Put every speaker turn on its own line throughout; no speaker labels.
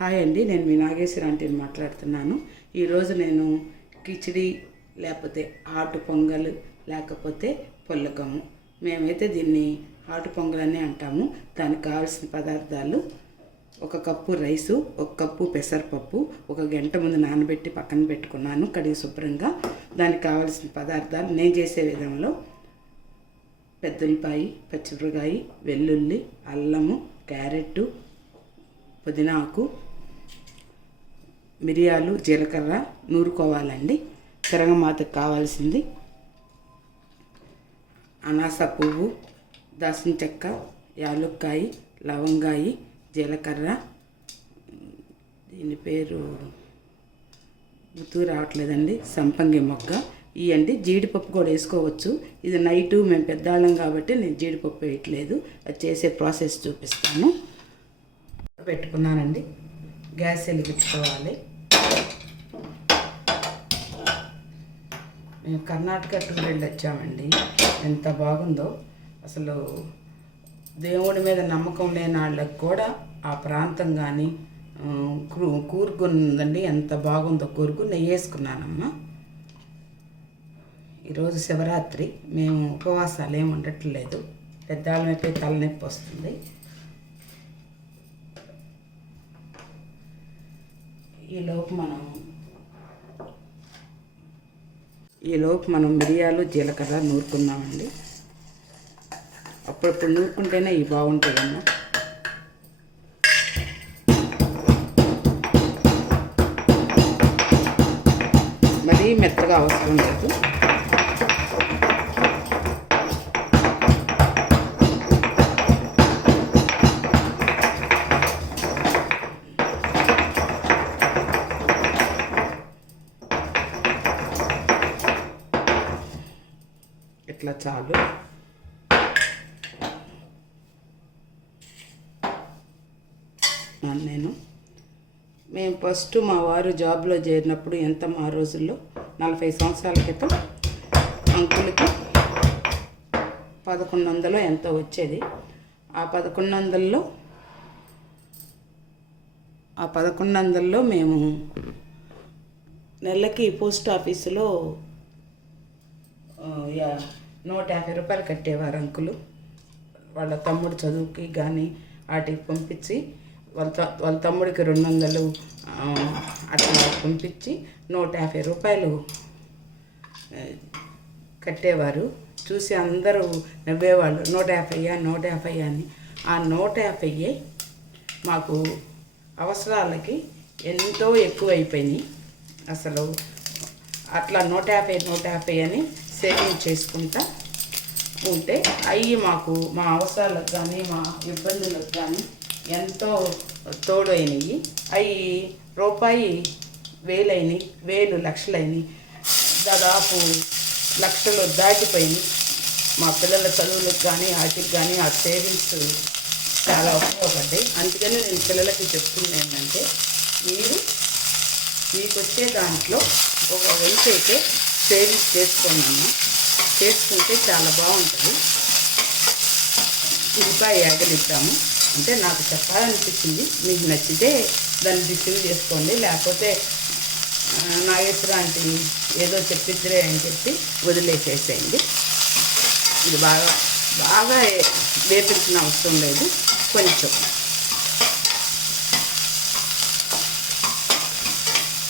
Hi అండి నేను మీ నాగేశ్వర ఆంటీని మాట్లాడుతున్నాను. ఈరోజు నేను కిచిడి లేకపోతే ఆటు పొంగల్ లేకపోతే పొల్లకము మేమైతే దీన్ని ఆటు పొంగల్ అనే అంటాము. దానికి కావాల్సిన పదార్థాలు ఒక కప్పు రైసు ఒక కప్పు పెసరపప్పు ఒక గంట ముందు నానబెట్టి పక్కన పెట్టుకున్నాను కడిగి శుభ్రంగా. దానికి కావాల్సిన పదార్థాలు నేను చేసే విధంలో పెద్ద ఉల్లిపాయ పచ్చిమిరపకాయ వెల్లుల్లి అల్లము క్యారెట్ పుదీనాకు మిరియాలు జీలకర్ర నూరుకోవాలండి. తిరగమాతకు కావాల్సింది. అనాస పువ్వు దాసిన చెక్క యాలుక్కాయ లవంగాయి జీలకర్ర. దీని పేరు గుర్తు రావట్లేదండి. సంపంగి మొగ్గ. ఇవ్వండి జీడిపప్పు కూడా వేసుకోవచ్చు. ఇది నైటు మేము పెద్దవాళ్ళం కాబట్టి నేను జీడిపప్పు వేయట్లేదు. అది చేసే ప్రాసెస్ చూపిస్తాను. పెట్టుకున్నానండి. గ్యాస్ వెలిగించుకోవాలి. మేము కర్ణాటక టూర్ వెళ్ళి వచ్చామండి ఎంత బాగుందో. అసలు దేవుడి మీద నమ్మకం లేని వాళ్ళకి కూడా ఆ ప్రాంతం కానీ కూర్గు ఉందండి. ఎంత బాగుందో. కూర్గు నెయ్యి వేసుకున్నానమ్మా. ఈరోజు శివరాత్రి. మేము ఉపవాసాలు ఏమి ఉండట్లేదు. పెద్దవాళ్ళమైపోయి తలనొప్పి వస్తుంది. ఈలోపు మనం ఈలోపు మనం మిరియాలు జీలకర్ర నూరుకుందామండి అప్పుడప్పుడు నూరుకుంటేనే ఇవి బాగుంటాయమ్మా. మరీ మెత్తగా అవసరం లేదు. చాలు. నేను. మేము ఫస్ట్ మా వారు జాబ్లో చేరినప్పుడు ఎంత మా రోజుల్లో? నలభై సంవత్సరాల క్రితం. అంకులకి పదకొండు వందలు ఎంతో వచ్చేది. ఆ పదకొండు వందల్లో ఆ పదకొండు వందల్లో మేము నెలకి పోస్ట్ ఆఫీసులో యా- నూట యాభై రూపాయలు కట్టేవారు అంకులు. వాళ్ళ తమ్ముడు చదువుకి కానీ వాటికి పంపించి వాళ్ళ త- వాళ్ళ తమ్ముడికి రెండు వందలు అట్లా పంపించి నూట యాభై రూపాయలు కట్టేవారు. చూసి అందరూ నవ్వేవాళ్ళు నూట యాభైయా నూట యాభై అని. ఆ నూట యాభై మాకు అవసరాలకి ఎంతో ఎక్కువ అయిపోయినాయి అసలు అట్లా నూట యాభై నూట యాభై అని సేవింగ్ చేసుకుంటా ఉంటే అవి మాకు మా అవసరాలకు కానీ మా ఇబ్బందులకు కానీ ఎంతో తోడైనవి అవి రూపాయి వేలైనవి వేలు లక్షలైనవి దాదాపు లక్షలు దాటిపోయినాయి. మా పిల్లల చదువులకు కానీ వాటికి కానీ ఆ సేవింగ్స్ చాలా ఉపయోగపడ్డాయి. అందుకని నేను పిల్లలకి చెప్తుంది ఏంటంటే మీరు మీకు వచ్చే దాంట్లో ఒక వంతు అయితే సేవింగ్స్ చేసుకున్నాము చేసుకుంటే చాలా బాగుంటుంది. ఉల్లిపాయ యాగలిద్దాము. అంటే నాకు చెప్పాలనిపించింది మీకు నచ్చితే దాన్ని రిసీవ్ చేసుకోండి. లేకపోతే ఆ, నాగేశ్వర ఆంటీ ఏదో చెప్పిద్దరే అని చెప్పి వదిలేసేసేయండి. ఇది బాగా బాగా వేపించిన అవసరం లేదు. కొంచెం.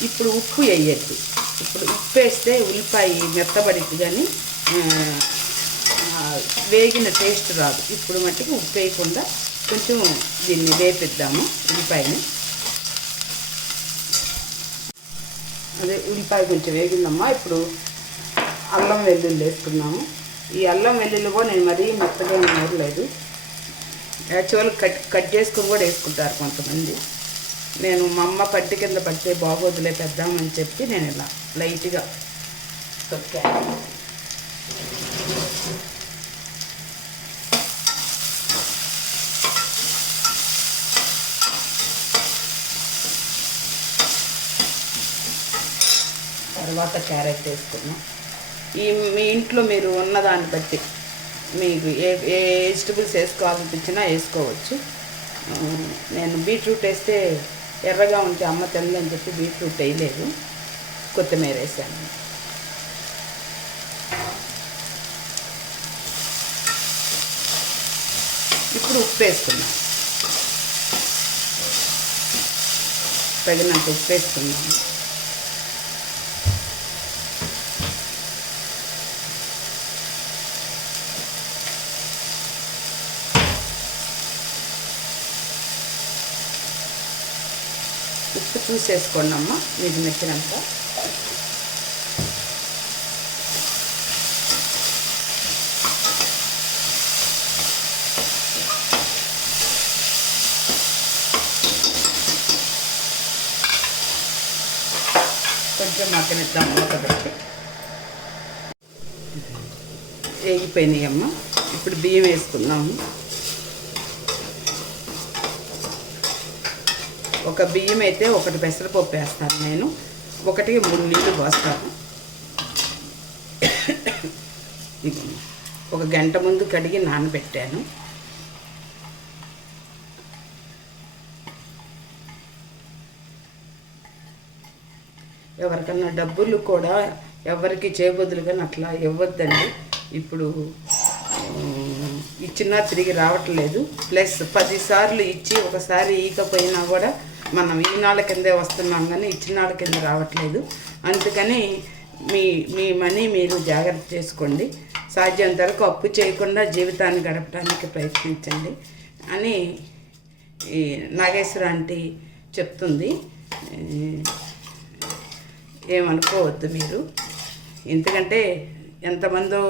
ఇప్పుడు ఉప్పు వేయద్దు. ఇప్పుడు ఉప్పు వేస్తే ఉల్లిపాయ మెత్తబడిద్ది కానీ వేగిన టేస్ట్ రాదు. ఇప్పుడు మట్టుకు ఉప్పు వేయకుండా కొంచెం దీన్ని వేపిద్దాము ఉల్లిపాయని. అదే ఉల్లిపాయ కొంచెం వేగిందమ్మా. ఇప్పుడు అల్లం వెల్లుల్లి వేసుకున్నాము. ఈ అల్లం వెల్లుల్లి కూడా నేను మరీ మెత్తగా నూరలేదు. యాక్చువల్ కట్ కట్ చేసుకుని కూడా వేసుకుంటారు కొంతమంది. నేను మా అమ్మ పట్టి కింద పడితే బాగోదులే పెద్దామని చెప్పి నేను ఇలా లైట్గా తొక్కాను తర్వాత క్యారెట్ వేసుకున్నాం. ఈ మీ ఇంట్లో మీరు ఉన్నదాన్ని బట్టి మీకు ఏ ఏ వెజిటబుల్స్ వేసుకోవాలనిపించినా వేసుకోవచ్చు. నేను బీట్రూట్ వేస్తే ఎర్రగా ఉంటే అమ్మ తెల్లని చెప్పి బీట్రూట్ వేయలేదు కొత్తిమీర వేసాను. ఇప్పుడు ఉప్పు వేసుకున్నాం తగినంత ఉప్పు వేసుకున్నాము ఉప్పు చూసేసుకోండి అమ్మ మీకు నచ్చినంత. కొంచెం మగ్గనిద్దాం మూత పెట్టి. వేగిపోయినాయి అమ్మ ఇప్పుడు బియ్యం వేసుకున్నాము ఒక బియ్యం అయితే ఒకటి పెసరపప్పు వేస్తాను నేను. ఒకటికి మూడు నీళ్ళు పోస్తాను. ఒక గంట ముందు కడిగి నానబెట్టాను. ఎవరికన్నా డబ్బులు కూడా ఎవరికి చేయబదులుగా అట్లా ఇవ్వద్దండి. ఇప్పుడు ఇచ్చినా తిరిగి రావట్లేదు. ప్లస్ పదిసార్లు ఇచ్చి ఒకసారి ఈకపోయినా కూడా మనం ఈ నాళ్ళ కిందే వస్తున్నాం కానీ ఇచ్చినాళ్ళ కింద రావట్లేదు. అందుకని మీ మీ మనీ మీరు జాగ్రత్త చేసుకోండి. సాధ్యంత వరకు అప్పు చేయకుండా జీవితాన్ని గడపడానికి ప్రయత్నించండి అని ఈ నాగేశ్వర ఆంటీ చెప్తుంది. ఏమనుకోవద్దు మీరు. ఎందుకంటే ఎంతమందో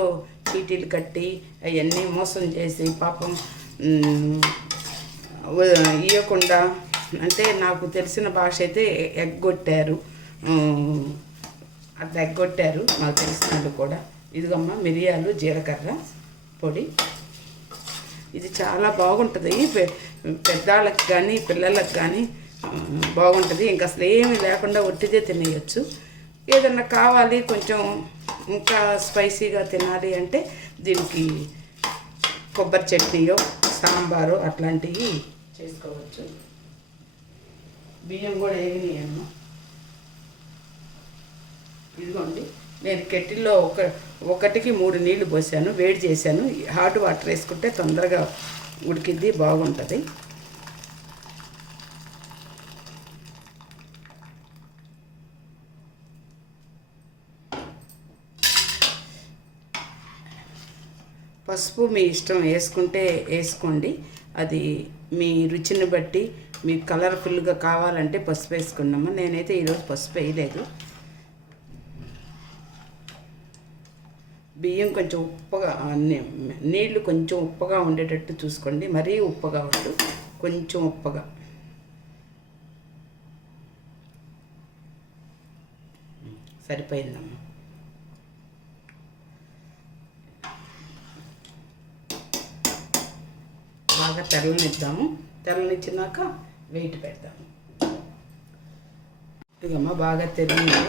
చీటీలు కట్టి అవన్నీ మోసం చేసి పాపం ఇవ్వకుండా అంటే నాకు తెలిసిన భాష అయితే ఎగ్గొట్టారు అట్లా ఎగ్గొట్టారు నాకు తెలిసినట్టు కూడా. ఇదిగమ్మా మిరియాలు జీలకర్ర పొడి. ఇది చాలా బాగుంటుంది. పె- పెద్దవాళ్ళకి కానీ పిల్లలకు కానీ బాగుంటుంది. ఇంకా అసలు ఏమీ లేకుండా ఒట్టిదే తినేయచ్చు. ఏదన్నా కావాలి కొంచెం ఇంకా స్పైసీగా తినాలి అంటే దీనికి కొబ్బరి చట్నీయో సాంబారు అట్లాంటివి చేసుకోవచ్చు. బియ్యం కూడా వేగినాయమ్మ ఇదిగోండి నేను కెటిల్లో ఒక ఒకటికి మూడు నీళ్ళు పోసాను వేడి చేశాను. హాట్ వాటర్ వేసుకుంటే తొందరగా ఉడికిద్ది బాగుంటుంది. పసుపు మీ ఇష్టం వేసుకుంటే వేసుకోండి. అది మీ రుచిని బట్టి మీకు కలర్ఫుల్గా కావాలంటే పసుపు వేసుకున్నాము? నేనైతే ఈరోజు పసుపు వేయలేదు. బియ్యం కొంచెం ఉప్పగా నీ- నీళ్ళు కొంచెం ఉప్పగా ఉండేటట్టు చూసుకోండి. మరీ ఉప్పగా వద్దు కొంచెం ఉప్పగా. సరిపోయిందమ్మా. బాగా తెల్లనిద్దాము తెల్లనిచ్చినాక వెయిట్ పెడదాం. ఇదమ్మా బాగా తెరిగింది.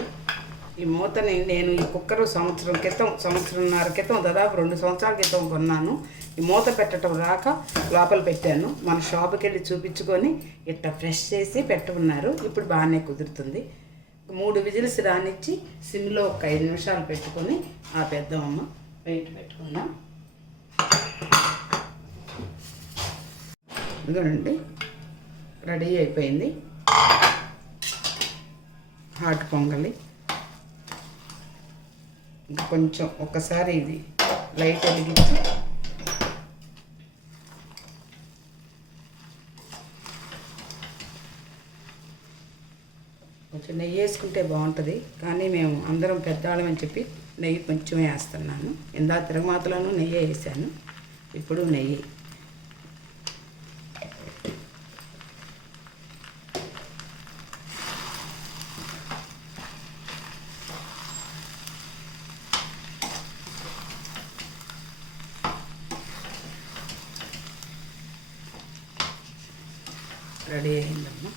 ఈ మూతని నేను ఈ కుక్కరు సంవత్సరం క్రితం సంవత్సరంన్నర క్రితం దాదాపు రెండు సంవత్సరాల క్రితం కొన్నాను. ఈ మూత పెట్టడం రాక లోపల పెట్టాను. మన షాప్కి వెళ్ళి చూపించుకొని ఇట్లా ఫ్రెష్ చేసి పెట్టుకున్నారు ఇప్పుడు బాగానే కుదురుతుంది. మూడు విజిల్స్ రానిచ్చి సిమ్లో ఒక ఐదు నిమిషాలు పెట్టుకొని ఆ పెద్దమ్మ వెయిట్ పెట్టుకున్నాం ఇదిగోనండి రెడీ అయిపోయింది. హాట్ పొంగలి. కొంచెం ఒకసారి ఇది లైట్ వెలిగించి కొంచెం నెయ్యి వేసుకుంటే బాగుంటుంది. కానీ మేము అందరం పెద్దవాళ్ళమని చెప్పి నెయ్యి కొంచెం వేస్తున్నాను. ఇందా తిరగమాతలోనూ నెయ్యి వేసాను. ఇప్పుడు నెయ్యి రెడీ అయిందమ్మా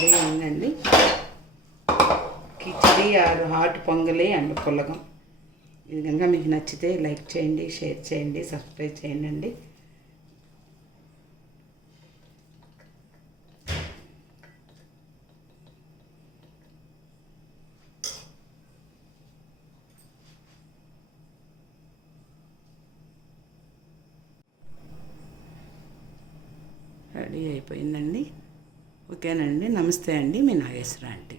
పులగం ఉందండి అయిందండి కిచిడి ఆరు హాట్ పొంగలి అండ్ పులగం. ఇది కనుక మీకు నచ్చితే లైక్ చేయండి షేర్ చేయండి సబ్స్క్రైబ్ చేయండి అండి రెడీ అయిపోయిందండి. ఓకేనండి. నమస్తే అండి. మీ నాగేశ్వర ఆంటీ.